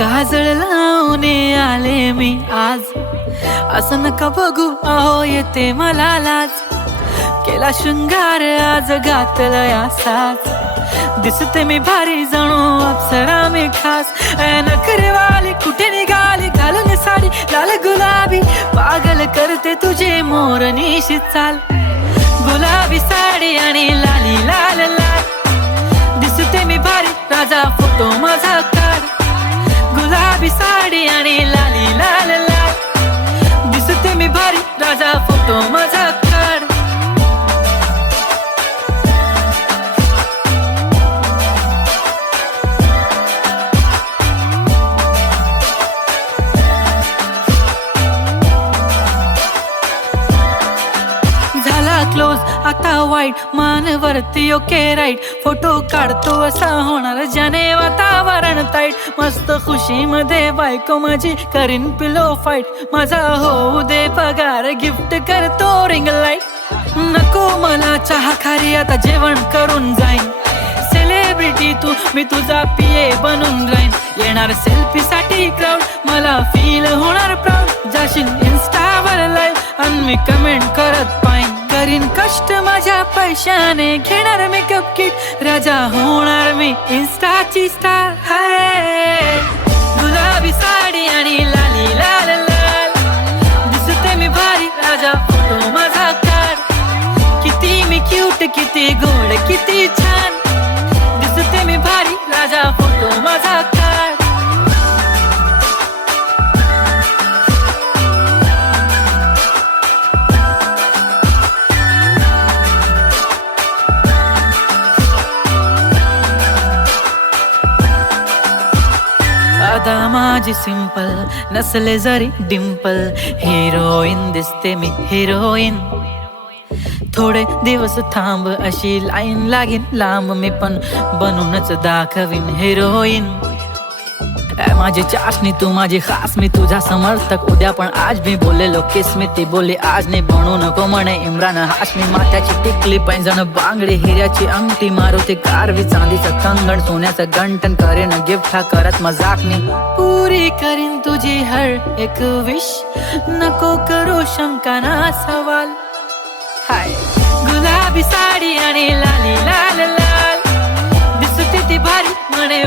काजळ लावून आले मी आज, असं नका बघू अहो येते मला लाज. केला शृंगार आज घातला साज, दिसते मी भारी जणू अप्सरा मी खास. नखरेवाली कुठे निघाली घालून साडी लाल गुलाबी, पागल करते तुझे मोरनीशी चाल. गुलाबी साडी आणि लाली लाल लाल, दिसते मी भारी राजा फोटो माझा काढ. गुलाबी साडी आणि लाली लाल लाल, दिसते मी भारी राजा फोटो माझा काढ. क्लोज आता वाईट मानवरती ओके राईट, फोटो काढतो असा होणार ज्याने वातावरण ताईट. मस्त खुशी मध्ये बायको माझी करीन पिलो फाईट, माझा होऊ दे पगार गिफ्ट करतो रिंग लाईट. नको मला चहा खारी आता जेवण करून जाईन, सेलिब्रिटी तू मी तुझा पिये बनून राहीन. येणार सेल्फी साठी क्राऊड मला फील होणार प्राऊड, जाशील इन्स्टावर लाईव्ह आणि मी कमेंट करत पाईन. करीन कष्ट माझ्या पैशाने घेणार मेकअप किट, राजा होणार मी इन्स्टाची स्टार. हाय गुलाबी साडी आणि लाली लाल लाल, दिसते मी भारी राजा फोटो माझा काढ. किती मी क्यूट किती गोड किती छान, दिसते मी भारी राजा फोटो माझा काढ. आता माझी सिंपल नसले जरी डिंपल, हिरोईन दिसते मी हिरोईन. थोडे दिवस थांब अशी लाईन लागेन लांब, मी पण बनूनच दाखवीन हिरोईन. माझी चाशनी तू माझी खास, मी तुझा समर्थक उद्या पण आज मी बोललेलो किस मी ती बोली आज नाही. बनू नको म्हणे इम्रान हाशमी, माथ्याची टिकली पैंजण बांगडी हिऱ्याची अंगठी, मारुती कारवी चांदीचं कंगण सोन्याचं गंटन. करेन गिफ्ट हा करत मजाक मी, पुरी करीन तुझी हर एक विश. नको करू शंका ना सवाल. हाय गुलाबी साडी आणि लाली लाल लाल, दिसते ती भारी म्हणे